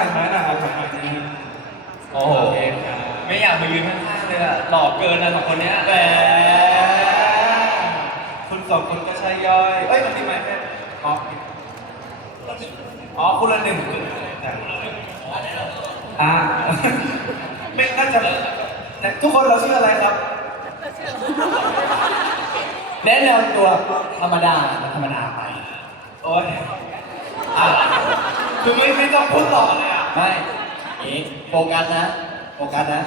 าถอยไม่หน่อยถอยหน่อยเอาถอยหน่อยนี่โอ้โหไม่อยากมายืนข้างๆเลยอะหล่อเกินนะสองคนเนี้ยแหมคุณสองคนก็ใช่ย่อยเอ้ยมันมีไหมเนี่ยอ๋ออ๋อคุณละหนึ่งอ่าไม่น่าจะแต่ทุกคนเราชื่ออะไรครับแนะนำตัวธรรมดาธรรมดาไป โอ๊ยอะคือไม่ไม่ต้องพูดหล่อเลยอะ ไม่เอ๊ะโฟกัสนะ โฟกัสนะ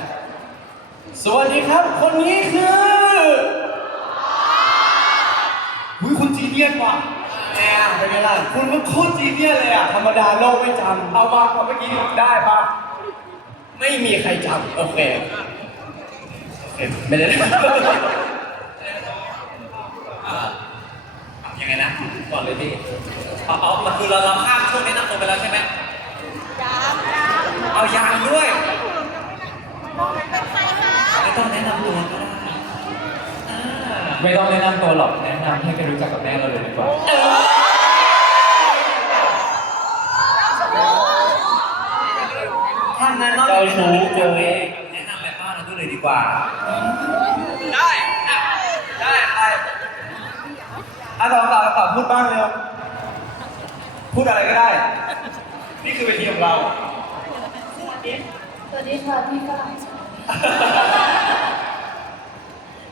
สวัสดีครับ คนนี้คืออุ้ยคุณจีเนียสว่ะแอร์เป็นไงล่ะ คุณก็โคตรจีเนียสเลยอะ ธรรมดาโลกไม่จเอามาเอาเมื่อกี้ได้ปะำไม่มีใครจำโอเคโอเคไม่ได้อะยังไงนะก่อนเลยพี่เอาเอามันคือเราเราข้ามช่วงแนะนำตัวไปแล้วใช่ไหม เอายางด้วยไม่ต้องแนะนำตัวก็ได้อ่า ไม่ต้องแนะนำตัวหรอกแนะนำให้ไปรู้จักกับแม่เราเลยดีกว่าถ้างั้นนอกจากจะรู้ตัวเองแนะนำแม่บ้านเราด้วยเลยดีกว่า ได้อะได้ไปอะต่อต่อต่อพูดบ้างเร็วพูดอะไรก็ได้ นี่คือเวทีของเรา สวัสดีค่ะพี่ฝรั่ง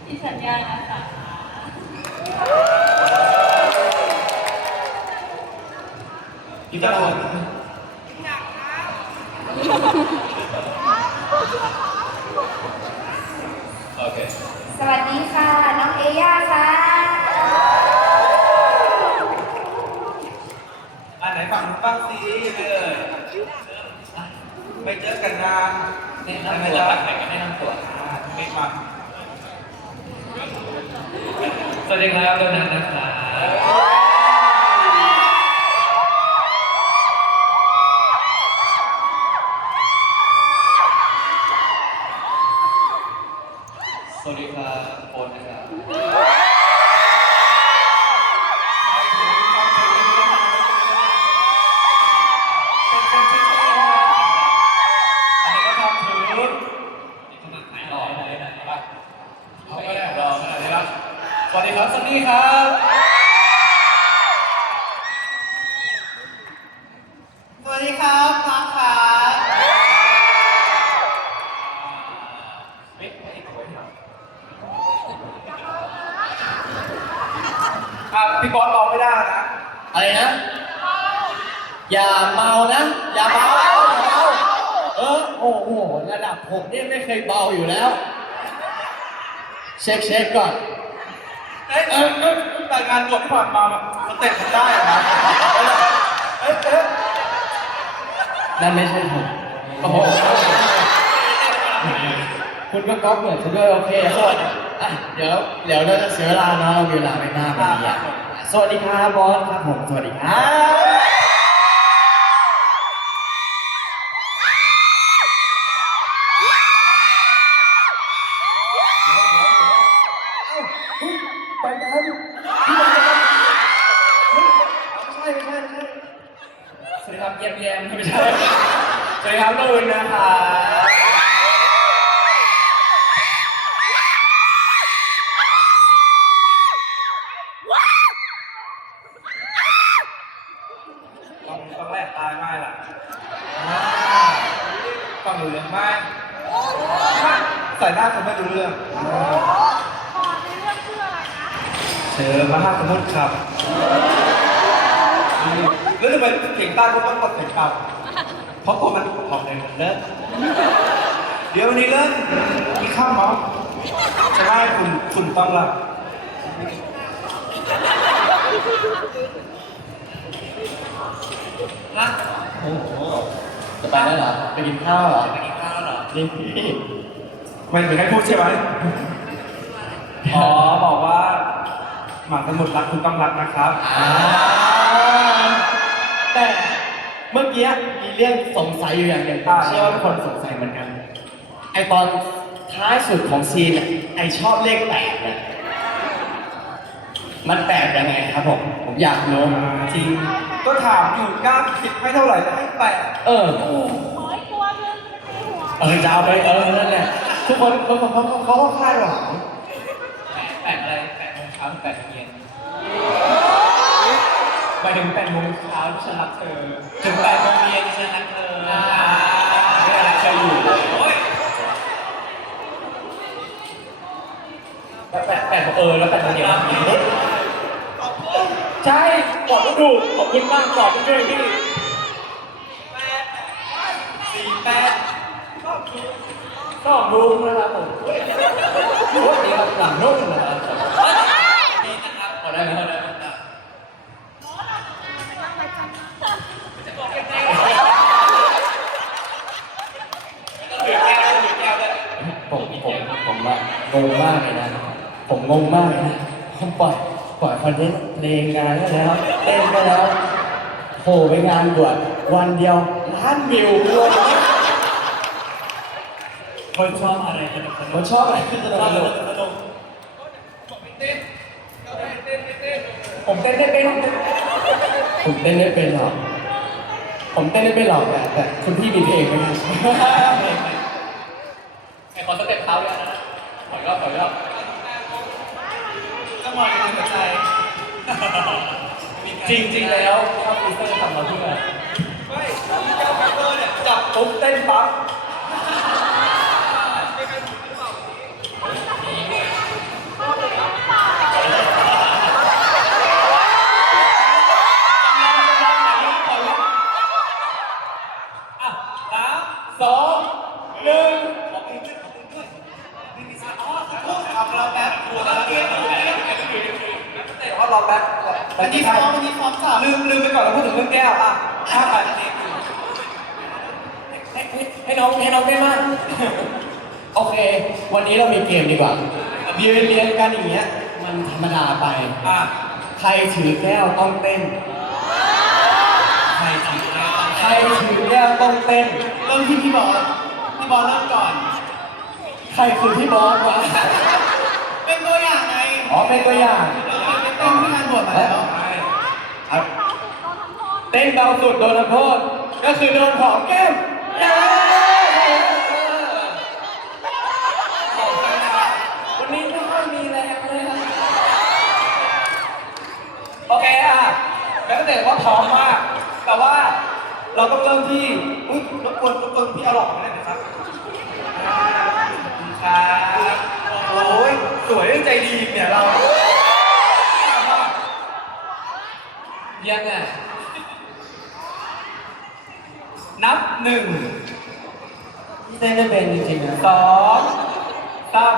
พี่สัญญานะคะอีกแล้วคนโอเค สวัสดีค่ะ น้องเอย่าค่ะ ฝั่งนู้นบ้างสิไม่เอ่ยไม่เจอกันนานแนะนำตัวแข่งกันแนะนำตัวไม่มาสวัสดีครับโดนัทนะครับ สวัสดีครับโอนนะครับ อันนี้ก็ทำถือ หล่อไหนไหนบ้าง เขาก็ได้รอขนาดนี้แล้วสวัสดีครับซันนี่ครับ สวัสดีครับมาร์คครับ เฮ้ยเฮ้ยเฮ้ย อะพี่บอสบอกไม่ได้นะ อะไรนะ อย่าเมานะ อย่าเมาอย่าเมา เออ โอ้โห ระดับผมเนี่ยไม่เคยเบาอยู่แล้ว เช็คเช็คก่อนเอ้ยเอ้ยเอ้ยแต่งานบวชที่ผ่านมาแบบสเต็ปมันได้อะนะเอ้ยเอ้ยเอ้ยนั่นไม่ใช่ผมโอ้โหคุณก็ก๊อปเหมือนฉันด้วยโอเคสวัสดีอะเดี๋ยวเดี๋ยวเราจะเสียเวลาเนาะเรามีเวลาไม่มากวันนี้อะสวัสดีครับบอสครับผมสวัสดีครับ ต้องต้องแลกตายไม่ล่ะฟังรู้เรื่องไหมใส่หน้าคนไม่รู้เรื่องเชิญมาห้าสมุดครับ แล้วทำไมเสียงใต้ก็ต้องตัดเสียงต่ำเพราะตัวมันหอบในหมดเลิกเดี๋ยววันนี้เลิกมีข้าวเมาจะให้คุณคุณต้องรับ ฮะโอ้โหจะไปแล้วเหรอ ไปกินข้าวเหรอไปกินข้าวแล้วเหรอนี่ไม่ถึงให้พูดใช่ไหมอ๋อบอกว่าหมาสมุดรักคุณต้องรักนะครับอ่าแต่เมื่อกี้มีเรื่องสงสัยอยู่อย่างหนึ่งผมเชื่อว่าทุกคนสงสัยเหมือนกัน ไอตอนท้ายสุดของซีนอะไอชอบเลขแปดเนี่ยมันแปลกยังไงครับผม ผมอยากรู้จริง ก็ถามอยู่กล้าคิดไม่เท่าไหร่แล้วให้แปะเออขออีกตัวหนึงตีหัวเออจะเอาไปเออนั่นแหละทุกคนเขาเขาเขาเขาก็คาดหวังแปดอะไรแปดโมงเช้าถึงแปดโมงเย็นหมายถึงแปดโมงเช้าที่ฉันรักเธอถึงแปดโมงเย็นที่ฉันรักเธออ่าไม่รักเธออยู่โอ๊ยแปดแปดแปดโมงเออแล้วแปดโมงเย็น ใช่บอกไม่ถูขอบคุณมากตอบไม่ช่วยพี่สี่แปดก็รู้นะครับผมโอ้ยนี่ครับหลังนุ่มนะครับนี่นะครับขอได้ไหมขอได้ไหมผมผมผมว่างงมากเลยนะ ผมงงมากเลยนะผมปล่อย ปล่อยคอนเทนต์เพลงงานได้แล้วเต้นได้แล้วโผล่ไปงานบวชวันเดียวล้านวิวรวมคนชอบอะไรกันคนชอบอะไรที่จะตลกผมเต้นได้เป็นผมเต้นได้เป็นหรอผมเต้นได้เป็นหรอกแต่แต่คุณพี่มีเพลงไหมครับไอ้ขอสเต็ปเท้าด้วยนะถอยรอบถอยรอบจังหวะในหัวใจจริงๆแล้วชอบฟิสเตอร์ทำมาเพื่อไม่ที่เจ้าแฟเตอร์เนี่ยจับปุ๊บเต้นปั๊บสามสองหนึ่ง ทำเราแป๊บกลัวแล้วเดี๋ยวรอแป๊บ วันนี้ฟ้องวันนี้ฟ้องจ้าลืมลืมไปก่อนเราพูดถึงเรื่องแก้วอะห้าไปให้ให้ให้น้องให้น้องเต้นมากโอเค วันนี้เรามีเกมดีกว่ายืนเรียงกันอย่างเงี้ย มันธรรมดาไปอะใครถือแก้วต้องเต้น ใครถือแก้วใครถือแก้วต้องเต้น เริ่มที่พี่บอลพี่บอลเริ่มก่อน ใครคือพี่บอสวะเป็นตัวอย่างไง อ๋อ เป็นตัวอย่างเราเคยไปเต้นที่งานบวชมาแล้วอะ เต้นเบาสุดโดนทำโทษก็คือโดนหอมแก้มวันนี้ไม่ค่อยมีแรงเลยครับโอเคอะแล้วก็เด็กว่าพร้อมมาก แต่ว่าเราต้องเริ่มที่อุ้ยรบกวนรบกวนพี่อาหลอกมาหน่อยนะครับอ่าขอบคุณครับโอ้ยสวยใจดีเนี่ยเรายังไง นับหนึ่งพี่เต้นได้เป็นจริงๆนะสองสาม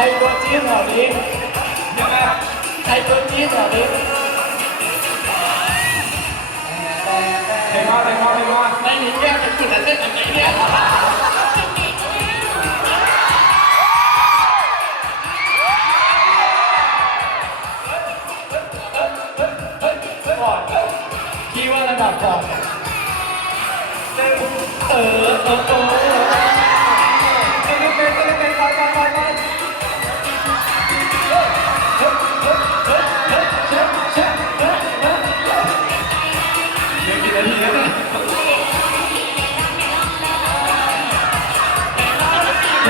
รตัวจีนแถวนี้ยังไงใครตัวจีนแถวนี้เพลงมาเพลงมาเพลงมาไม่มีแก้วจะจุดอะไรแบบนี้เนี่ยก่อนคิดว่าระดับก่อนเออเออเออ โ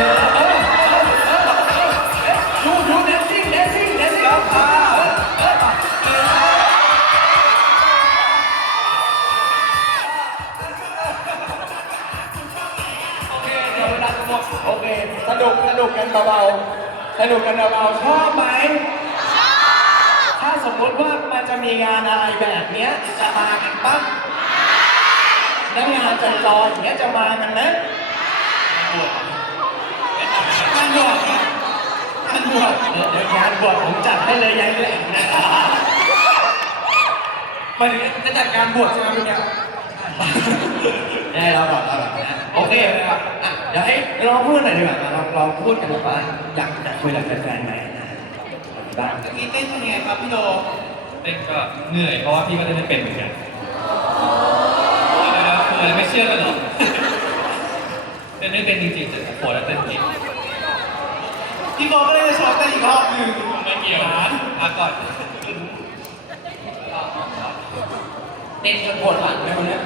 อเค สนุก สนุกกันเบาๆ สนุกกันเบาๆ ชอบไหม ถ้าสมมติว่ามันจะมีงานอะไรแบบเนี้ย จะมากันปะแล้วงานจะจออย่างเงี้ยจะมากันไหมานบวชไงงานบวชเออเดี๋ยวงานบวชผมจัดให้เลยยายแหลมนะหมายถึงจะจัดงานบวชใช่ไหมคุณเนี่ยได้เราก่อนเราก่อนนะโอเคนะครับอะเดี๋ยวให้ลองพูดหน่อยดีกว่ามาเราเราพูดกันแบบว่าอยากจะคุยกับแฟนๆไหมนะบ้างเมื่อกี้เต้นเป็นยังไงครับพี่โดเต้นก็เหนื่อยเพราะว่าพี่ก็เต้นไม่เป็นเหมือนกันคืออะไรไม่เชื่อกันหรอเต้นไม่เป็นจริงๆแต่โหแล้วเต้นเก่ง พี่โบก็เลยจะชอบเต้นอีกรอบหนึ่งไม่เกี่ยวพักก่อนเต้นจนปวดหลังไหมวันเนี้ย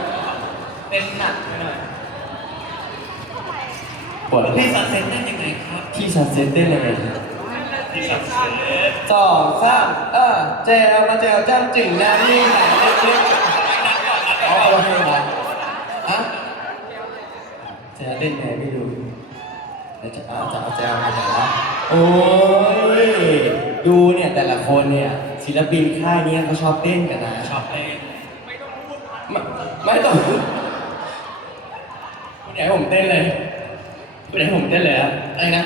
เต้นหนักไปหน่อยปวดพี่ซันเซ็ตเต้นยังไงครับ ที่ซันเซ็ตเต้นยังไงพี่ซันเซ็ตสองสามเออเจลมาเจลจ้ำจึงน้ำนี่ไหนเล็กๆอ๋อโอเคเหรออะเจลเต้นไงไม่รู้แล้ว จะเอาจะเอาเจลมาจากไหนโอ้ยดูเนี่ยแต่ละคนเนี่ยศิลปินค่ายเนี้ยเขาชอบเต้นกันนะชอบเต้นไม่ไม่ต้องคุณอยากให้ผมเต้นเลยคุณอยากให้ผมเต้นเลยอะอะไรนะ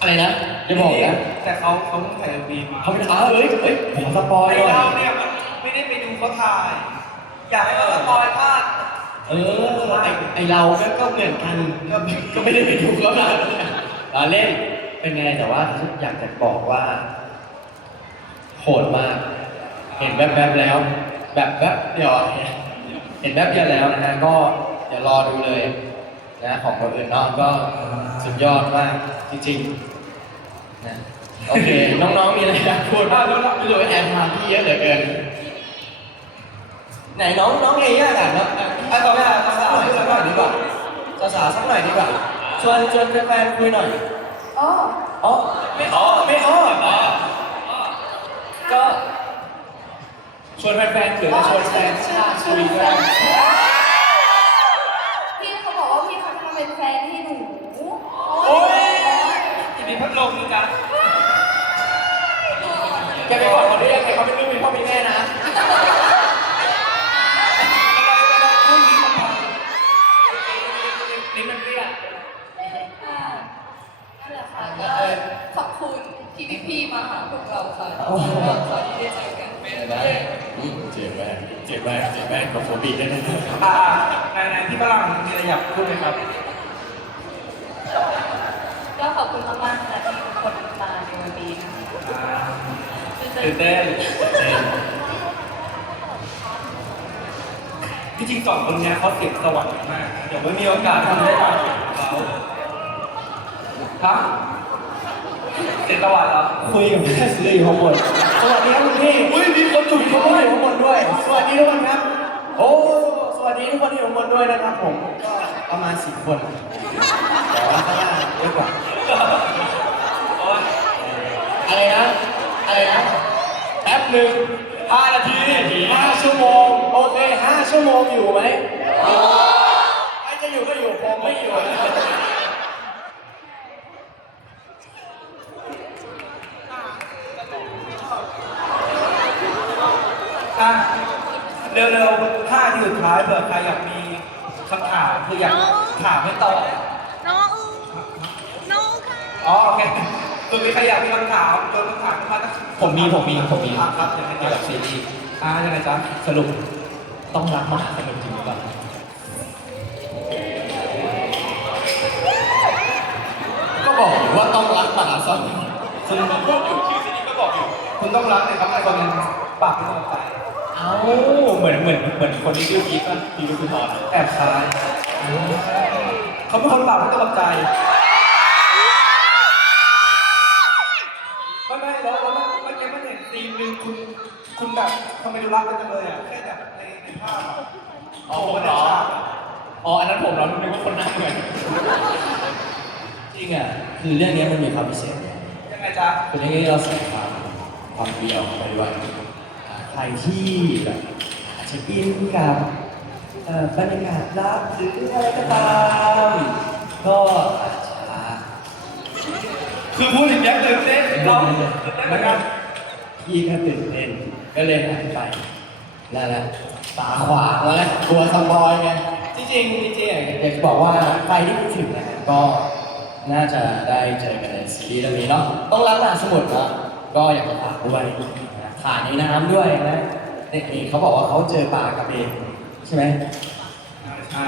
อะไรนะจะบอกนะแต่เขาเขาเพิ่งถ่ายวีมาเขาเป็นอ้าวเอ้ยเอ้ยขอสปอยไอ้หน่อยเราเนี่ยมันไม่ได้ไปดูเขาถ่าย อยากให้เขาสปอยภาพ เออไอไอเราก็ก็เหมือนกันก็ก็ไม่ได้ไปดูเขามาเราเล่นเป็นไงแต่ว่าอยากจะบอกว่าโหดมาก เห็นแวบๆแล้ว แบบแวบเดียวอะเห็นแวบเดียวแล้วนะฮะก็เดี๋ยวรอดูเลยนะของคนอื่นเนาะก็สุดยอดมากจริงๆนะโอเค น้องๆมีอะไรอยากพูดบ้างไม่รู้แอบถาพี่เยอะเหลือเกินไหนน้องน้องเอย่ากันเนาะ อะต่อไปอะต่อไปสาวอะสักหน่อยดีกว่าสาวๆสักหน่อยดีกว่าชวนชวนแฟนๆคุยหน่อยอ๋ออ๋อไม่อ๋อไม่อ๋ออ๋อก็ชวนแฟนๆหรือว่าชวนแฟนชาติคุยก็ได้พี่เขาบอกว่าพี่เขาจะมาเป็นแฟนให้หนูโอ้ยมีพัดลมนี่จ้ะแกไปบอกเขาได้ยังไงเขาเป็นลูกมีพ่อมีแม่นะ อะไรอะไรพวกนี้มันท ลิ้นมันเปรี้ย อ่านั่นแหละค่ะก็ขอบคุณที่ พี่ๆมาหาพวกเราค่ะก็ขอที่ได้เจอกันเจ็บไหมเจ็บไหมเจ็บไหมเจ็บไหมกับโฟบีได้ไหมำอ่าไหนไหนพี่ฝรั่งมีอะไรอยากพูดไหมครับ ก็ขอบคุณมากๆค่ะที่ทุกคนมาในวันนี้อ่าตื่นเต้นที่จริงสองคนเนี้ยเขาเสียงสวรรค์มาก เดี๋ยวไม่มีโอกาสทำได้ฟังเสียงเขาครับ เสียงสวรรค์เหรอคุยกับแม่ซื้ออยู่ข้างบนสวัสดีครับคุณพี่อุ้ยมีคนอยู่ข้างบนอยู่ข้างบนด้วย สวัสดีทุกคนครับ โอ้สวัสดีทุกคนที่อยู่ข้างบนด้วยนะครับผมก็ประมาณสิบคนแต่ว่าข้างล่างเยอะกว่าโอ๊ยอะไรนะอะไรนะแป๊บหนึ่งห้านาทีห้าชั่วโมงโอเคห้าชั่วโมงอยู่ไหมใครจะอยู่ก็อยู่ผมไม่อยู่ เร็วๆห้าทีสุดท้ายเผื่อใครอยากมีคำถามคืออยากถามให้ตอบน้องน้องค่ะอ๋อโอเคคือมีใครอยากมีคำถามโดนคำถามขึ้นมาตั้งผมมีผมมีผมมีอะครับยังไงเกี่ยวครักับบซีรีส์อ่ายังไงจ๊ะสรุปต้องรักมหาสนุกจริงหรือเปล่าก็บอกอยู่ว่าต้องรักมหาสนุกคุณพูดอยู่ชื่อซีรีส์ก็บอกอยู่คุณต้องรักเลยครับไอ้คนปากไม่ตรงใจเอ้าเหมือนเหมือนเหมือนคนที่ชื่อพีทป่ะพีทก็คือทอนแอบซ้ายเขาเป็นคนปากไม่ตรงใจไม่ไม่แล้วแล้วเมื่อกี้มันเห็นซีนหนึ่งคุณคุณแบบทำไมดูรักกันจังเลยอะแค่แบบในในภาพอะอ๋อผมเหรอ อ๋อ อันนั้นผมเหรานึกว่าคนหน้าเหมือนจริงอะ คือเรื่องนี้มันมีความพิเศษยังไงจ๊ะคือเรื่องนี้เราใส่ความความเดียวไปด้วย รที่แบบอาจจะอินกับเอ่อบรรยากาศรักหรืออะไรก็ตาม ก็อาจจะคือพูดอย่างนี้ยตื่นเต้นเราตื่นเต้นเหมือนกันพี่ก็ตื่นเต้นก็เลยหันไปนั่นแหละตาขวางแล้วกลัวสปอยไงจริงๆจริงๆอยากจะบอกว่าใครที่คิดถึงนะก็น่าจะได้เจอกันในซีรีส์เรื่องนี้เนาะต้องรักหนาสมุดเนาะก็อยากจะฝากด้วย นะถ่ายในน้ำด้วยนะนี่เขาบอกว่าเขาเจอปลากระเบนใช่ไหมใช่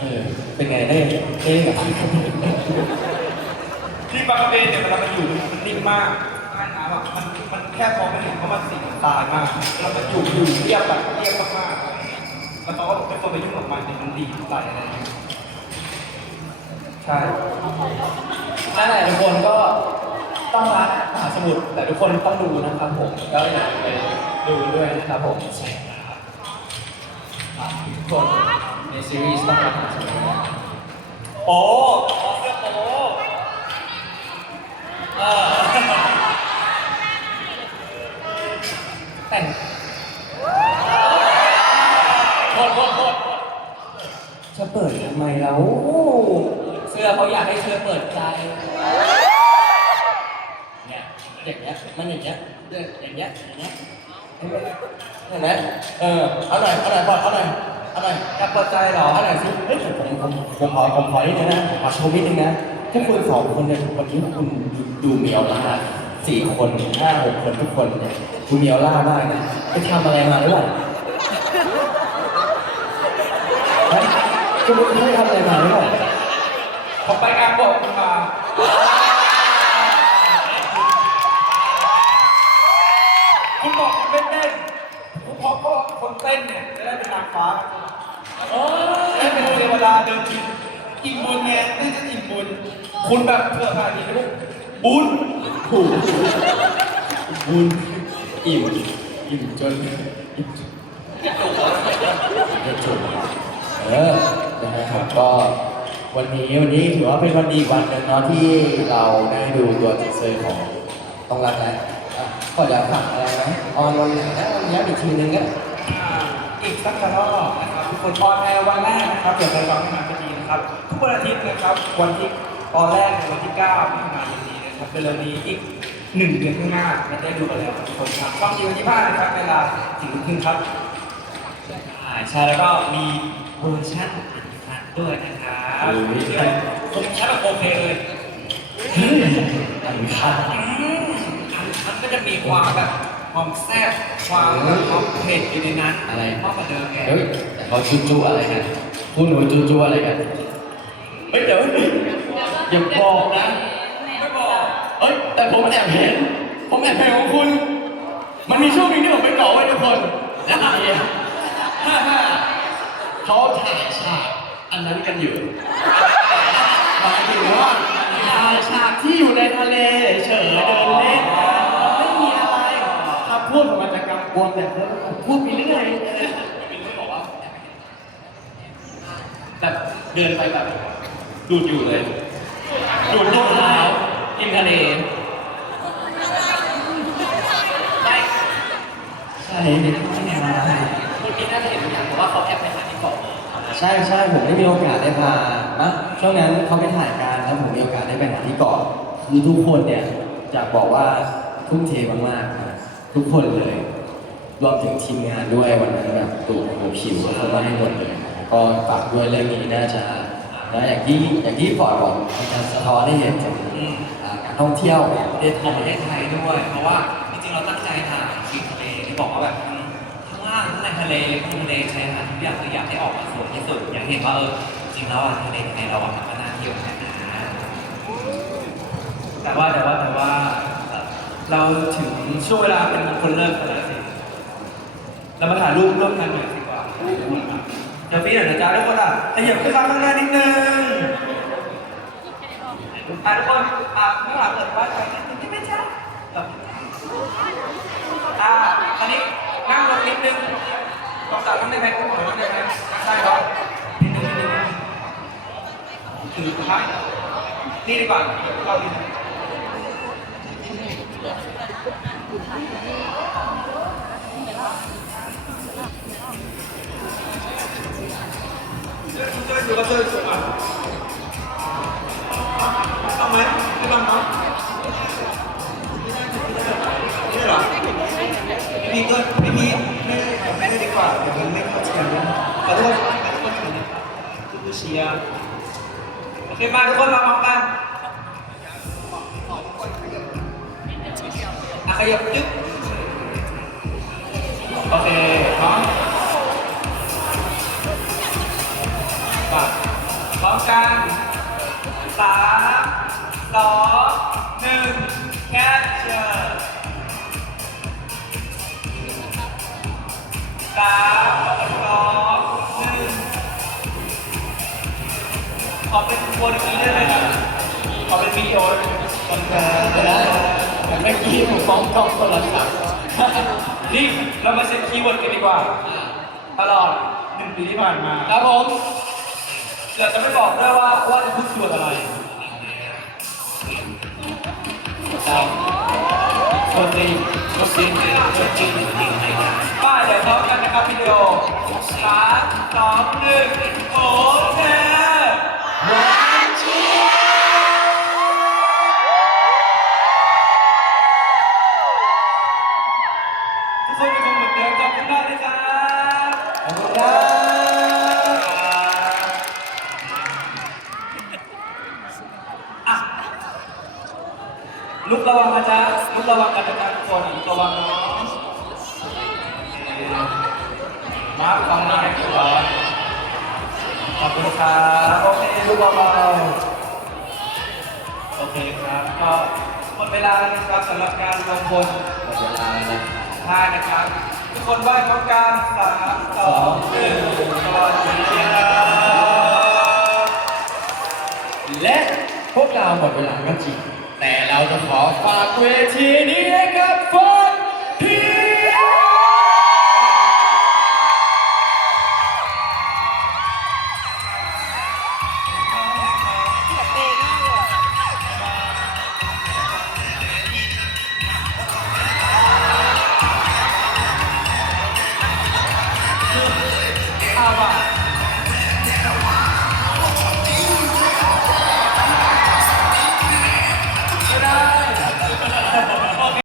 เออเป็นไงได้ได้เล่นกับปลากระเบนที่ปลากระเบนเนี่ยเวลามันอยู่มันนิ่งมากใต้น้ำอะมันมันแค่มองไม่เห็นเพราะมันสีมันตายมากแล้วมันอยู่อยู่เรียบแบบเรียบมากๆแล้วเขาก็ไม่ควรไปยุ่งกับมันเป็นมันดีไปอะไรอย่างเงี้ยใช่นั่นแหละทุกคนก็ ต้องรักมหาสมุทรแต่ทุกคนต้องดูนะครับผมก็อยากไปดูด้วยนะครับผมใช่ครับทุกคนในซีรีส์ต้องรักมหาสมุทรโอ้อ๋อเสื้อโป๊เออแต่งโคตรโคตรโคตรจะเปิดทำไมแล้ว เสื้อเขาอยากให้เสื้อเปิดใจ อย่างเงี้ยมันอย่างเงี้ยอย่างเงี้ยอย่างเงี้ยเห็นไหมเออเอาหน่อยเอาหน่อยก่อนเอาหน่อยเอาหน่อยอยากเปิดใจเหรอเอาหน่อยสิเฮ้ยผมผมผมขอผมขอนิดนึงนะผมขอโชว์นิดนึงนะถ้าคุณสองคนเนี่ยวันนี้คุณดูเหมียวมากสี่คนห้าหกคนทุกคนเนี่ยคุณเหมียวล่ามากนะไปทำอะไรมาหรือเปล่าฮะคุณไม่ได้ทำอะไรมาหรือเปล่าผมไปงานบอกคุณมา คนเต้นเนี่ยจะได้เป็นนางฟ้าโอ้ได้เป็นเทวดาเดินดินอิ่มบุญไงไม่ใช่อิ่มบุญ คุณแบบเพื่อมาดีนะลูกบุญถูกบุญอิ่มอิ่มจนอิ่มจนจนเออนะครับก็วันนี้วันนี้ถือว่าเป็นวันดีวันหนึ่งเนาะที่เราได้ดูตัวทีเซอร์ของต้องรักแล้วอะก่อนจะฝากอะไรไหมออนวันไหนนะวันนี้อีกทีนึงอะอ่าอีก สักกระรอกนะครับทุกคนออนแอร์วันแรกนะครับเดี๋ยวไปฟังให้มาพอดีนะครับ ทุกวันอาทิตย์นะครับ วันที่ตอนแรกในวันที่9มิถุนายนนี้นะครับเดือนนี้อีกหนึ่งเดือนข้างหน้าจะได้ดูกันแล้วทุกคนครับช่องทีวันที่5นะครับเวลาสี่ทุ่มครึ่งครับอ่าใช่แล้วก็มีเวอร์ชันอันคัดด้วยนะครับโอ้ยผมชัดแบบโอเคเลยอันคันอืมมันก็จะมีความแบบ ความแซ่บความแบบความเผ็ดอยู่ในนั้นอะไรมากกว่าเดิมไงเฮ้ยแต่เขาจูจูอะไรกันคุณหนูจูจูอะไรกันเฮ้ยเดี๋ยวอย่าบอกนะไม่บอกเอ้ยแต่ผมแอบเห็น ผมแอบเห็นของคุณ มันมีช่วงหนึงที่ผมไปเกาะไว้ทุกคนแล้วไอ้ฮ่าฮ่าเขาถ่ายฉากอันนั้นกันอยู่หมายถึงว่าถ่ายฉากที่อยู่ในทะเลเฉย จะกังวลแต่ผมพูดไปเรื่อยเป็นเรื่องบอกว่าแบบเดินไปแบบดูดอยู่เลย ดูดลูกเท้าริมทะเลไม่ใช่ไม่ได้มาคุณพี่น่าจะเห็นอย่างเพราะว่าเขาแอบไปหาที่เกาะใช่ใช่ผมได้มีโอกาสได้พานะช่วงนั้นเขาไปถ่ายการแล้วผมมีโอกาสได้ไปหาที่เกาะคือทุกคนเนี่ยอยากบอกว่าทุ่มเทมากๆนะทุกคนเลย รวมถึงทีมงานด้วยวันนั้นแบบตัวโอ้ผิวเขามาให้หมดเลยก็ฝากด้วยเรื่องนี้น่าจะนะอย่างที่อย่างที่ฟอร์ดบอกมันจะสะท้อนให้เห็นถึงอ่าการท่องเที่ยวของประเทศไทของประเทยศไทยด้วย เพราะว่าจริงๆเราตั้งใจถ่ายคลิปทะเลที่บอกว่าแบบข้างล่างข้างในทะเลข้างในชายหาดทุกอย่างคืออยากให้ออกมาสวยที่สุดอยางที่เห็นว่าเออจริงแล้วอะทะเลไทยเราอะมันก็น่าเที่ยวเหมือนนะแต่ว่าแต่ว่าแต่ว่าเราถึงช่วงเวลาเป็นมงคลเลิกแล้ว เรามาถ่ายรูปร่วมกันหน่อยดีกว่าเดี๋ยวพี่หน่อยนะจ๊ะทุกคนอะขยับขึ้นมาข้างหน้านิดนึงอะทุกคนอะข้างหลังเปิดว่าใจนิดนึงได้ไหมจ๊ะอะอันนี้นั่งลงนิดนึงต้องจับข้างในไหมต้องจับข้างในไหมใช่ครับนิดนึงนิดนึงนิดนึงถือท้ายนี่ดีกว่าเราดี พี่ก็พี่พีไม่ไม่ดีกว่าแต่มัไม่เข้าใจนะขอโทษนะขอโทษนะคือเชียร์โอเคมาทุกคนมาพร้อมกันอะขยับยึดโอเคพร้อม กันสามสองหนึ่งแคชเชอร์สามสองหนึ่งขอเป็นคนนี้ได้ไหมครับขอเป็นวิดีโอมคนเดียวนะแต่เมื่อกี้ผมฟ้องกล้องโทรศัพท์นี่เรามาเซ็ตคีย์เวิร์ดกันดีกว่า ตลอดหนึ่งปีที่ผ่านมา ครับผม เราจะไม่บอกด้วยว่าว่าจะพูดคีย์เวิร์ดอะไรครับโชว์จริงโชว์จริงโชว์จริงป้าเดี๋ยวพร้อมกันนะครับวิดีโอสามสองหนึ่งโอ้ คุณครับโอเคลุกเบาๆโอเคครับก็หมดเวลาแล้วนะครับสำหรับการรวมพลหมดเวลาแล้วนะท่านะครับทุกคนไหว้พร้อมกันสามสองหนึ่งก่อนเชียร์และพวกเราหมดเวลาก็จริงแต่เราจะขอฝากเวทีนี้ให้กับฟ